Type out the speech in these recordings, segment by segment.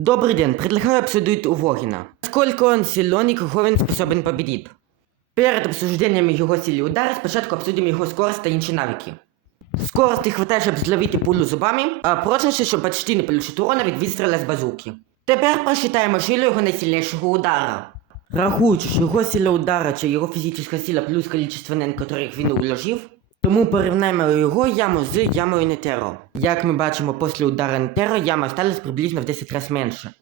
Добрый день, предлагаю обсудить у Вогина. Насколько он силен и кого он способен победить. Перед обсуждением его силы удара спочатку обсудим его скорость та інші навики. Скорості хватає, щоб зловити пулю зубами, а прочніше, щоб почти не получити урона від відстріла з базуки. Тепер посчитаємо силу його найсильнішого удара. Рахуючи, що його сила удара чи його фізична сила плюс кількість нен, яких він уложив, тому порівняємо його яму з ямою Нетеро. Як ми бачимо, після удара Нетеро яма осталась приблизно в 10 разів менше.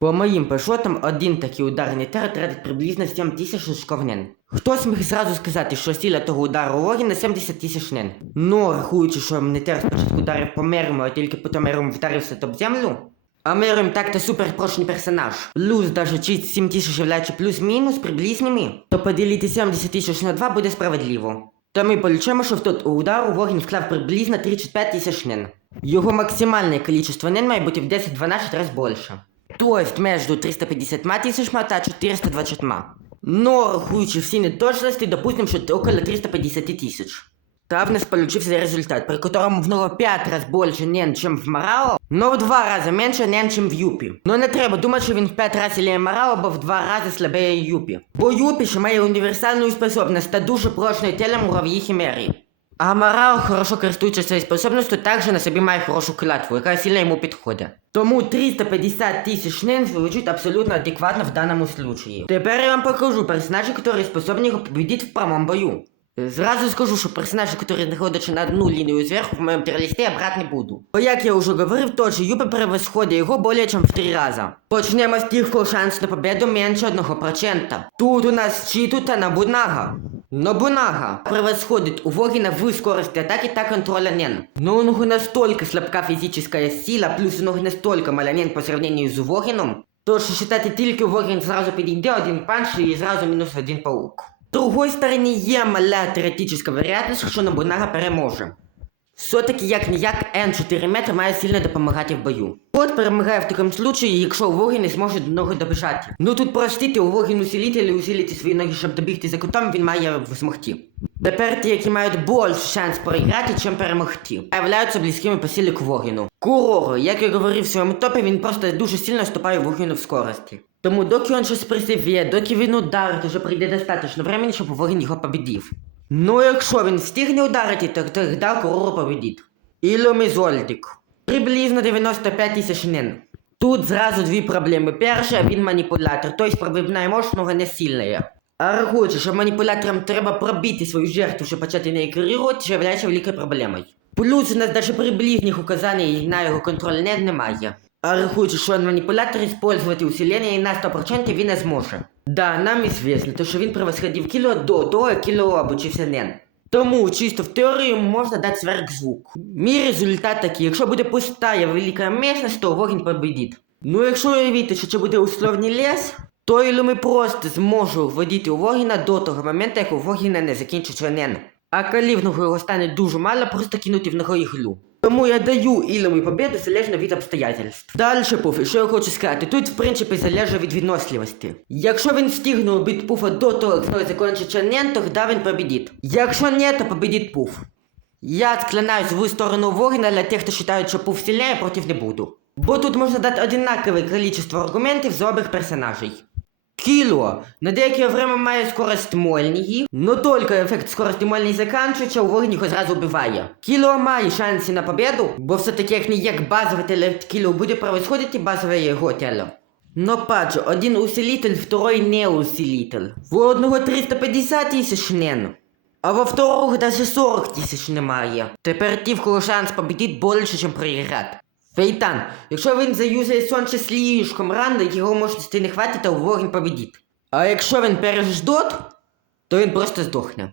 По моїм подсчетам, один такий удар Нетера тратить приблизно 7 тисяч очков нен. Хтось міг зразу сказати, що сила того удару Логіна 70 тисяч нен. Ну, рахуючи, що Нетер спочатку ударив по Меруму, а тільки потім Мерум вдарився об землю, а Мерум так-то суперпрочний персонаж. Плюс даже чисть 7 тисяч являючи плюс-мінус приблизними, то поділити 70 тисяч на 2 буде справедливо. То ми полічимо, що в тот удар Вогін вклав приблизно 35 тисяч нин. Його максимальне количество нен має бути в 10-12 разів більше. То есть между 350 тисячами та 420. Но, рахуючи всі неточності, допустим, що около 350 тисяч. Та в получився результат, при котором в нього 5 раз більше нен, чем в Марао, но в 2 рази менше нен, чем в Юпі. Но не треба думати, що він в 5 разів сильніше Марао, бо в 2 рази слабее Юпі. Бо Юпі ще має універсальну способність та дуже прочне тіло мурав'ї хімерії. А Марао хорошо користуючись цією способністю, також на собі має хорошу клятву, яка сильно йому підходить. Тому 350 тисяч нен звучить абсолютно адекватно в даному случаї. Тепер я вам покажу персонажі, які способні його победити в прямому бою. Зразу скажу, що персонажі, які знаходяться на одну лінію зверху, в моєму тірлісті я брати не буду. Бо як я вже говорив, то що Юпи превосходить його більше, ніж в три рази. Почнемо з тих, кого шанс на победу менше 1%. Тут у нас Читу та Набунага. Нобунага превосходит у Вогина в скорости атаки та контроля Нен. Но у него настолько слабка физическая сила, плюс у него настолько мало Нен по сравнению з Вогином, то що считати тільки Вогін зразу підійде один панч і зразу мінус один паук. Другої сторони є маля теоретична вероятність, що Нобунага переможе. Все-таки як ніяк Н4 метр має сильно допомагати в бою. Кот перемагає в такому случаї, якщо Вогін не зможе до нього добіжати. Ну тут простите, у Вогін усилитель усилити свої ноги, щоб добігти за котом, він має змогти. Тепер ті, які мають більш шанс проіграти, чим перемогти, являються близькими по силі к Вогіну. Курору, як я говорив в своєму топі, він просто дуже сильно ступає Вогіну в скорості. Тому доки він щось присивє, доки він ударить, уже прийде достатньо времени, щоб Вогін його победив. Ну, якщо він встигне ударити, то тоді Курору победить. Ілюмізольдик. Приблизно 95 тисяч нен. Тут зразу дві проблеми. Перша, він маніпулятор, тобто пробивна мощь много не сильна. А рахуючи, що маніпуляторам треба пробити свою жертву, щоб почати неї керувати, що є великою проблемою. Плюс у нас навіть приблизних указань на його контроль не немає. А рахуючи, що він маніпулятор, использувати усилення на 100% він не зможе. Да, нам известно, то що він превосходив кіло до того, як кіло обучився Нен. Тому чисто в теорії можна дати сверхзвук. Мій результат такий, якщо буде пустая велика місцевість, то Вогін победить. Ну якщо уявити, що це буде условний ліс, то Ілюми просто зможу вводити у Вогіна до того моменту, як у Вогіна не закінчиться Нен. А коли в нього стане дуже мало, просто кинути в нього іглу. Тому я даю Ілому победу залежно від обстоятельств. Дальше пуф, і що я хочу сказати, тут в принципі залежить від відносливості. Якщо він встигне убити пуфа до того, як знову закінчиться нен, то тоді він победить. Якщо ні, то победить пуф. Я склоняюсь в сторону Вогіна для тих, хто вважає, що пуф сильніше, проти не буду. Бо тут можна дати одинакове кількість аргументів з обох персонажей. Кіло на деяке время має скорость мольнії, но только ефект скорості мольнії заканчується, у вогні його зразу вбиває. Кіло має шанси на победу, бо все-таки як не як базове тело кіло буде превосходити базове його тело. Но падже, один усилитель, второй не усилитель. В одного 350 тисяч нен. А во второго даже 40 тисяч немає. Тепер ті, в кого шанс победить більше, ніж проіграти. Фейтан, якщо він заюзає сонце слишком рано, його мощності не хватить, то вогонь победить. А якщо він переждот, то він просто здохне.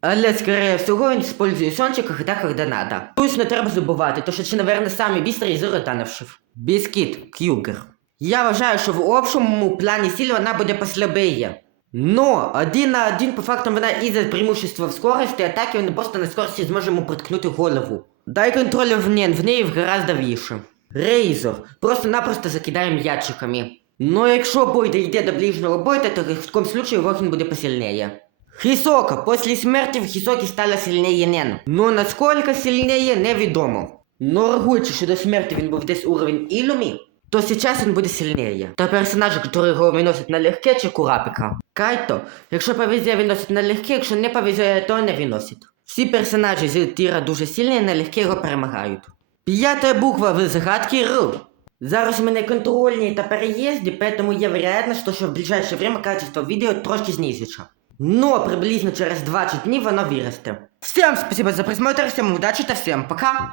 Але, скорее всього, він использує сонце, когда, когда надо. Плюс не треба забувати, то що це, наверное, самі бістрі із ротановшив. Біскіт, Кюгер. Я вважаю, що в общому плані сил вона буде послабее. Но один на один по факту вона із-за преимущества в скорості атаки, він просто на скорості зможе йому проткнути голову. Дай контролю в ней, в неї гораздо більше. Рейзор. Просто-напросто закидаємо ячиками. Но якщо Бойда йде до ближнього бойта, то в такому случаю Вогін буде посильнее. Хісока. Після смерті в Хісокі стала сильнее Нен. Но наскільки сильнее, невідомо. Но рахуючи, що до смерті він був десь уровень Ілюмі, то сейчас он будет сильнее. То персонажі, які його виносять на легке чи Курапика. Кайто, якщо повезе, виносить на легке, якщо не повезе, то не виносить. Всі персонажі з тіра дуже сильні, і легке його перемагають. П'ята буква в загадці Р. Зараз у мене контрольні та переїзді, поэтому є вероятность, що в ближайшее время качество відео трошки знизиться. Но приблизно через 20 днів воно виросте. Всем спасибо за просмотр, всем удачи та всем пока!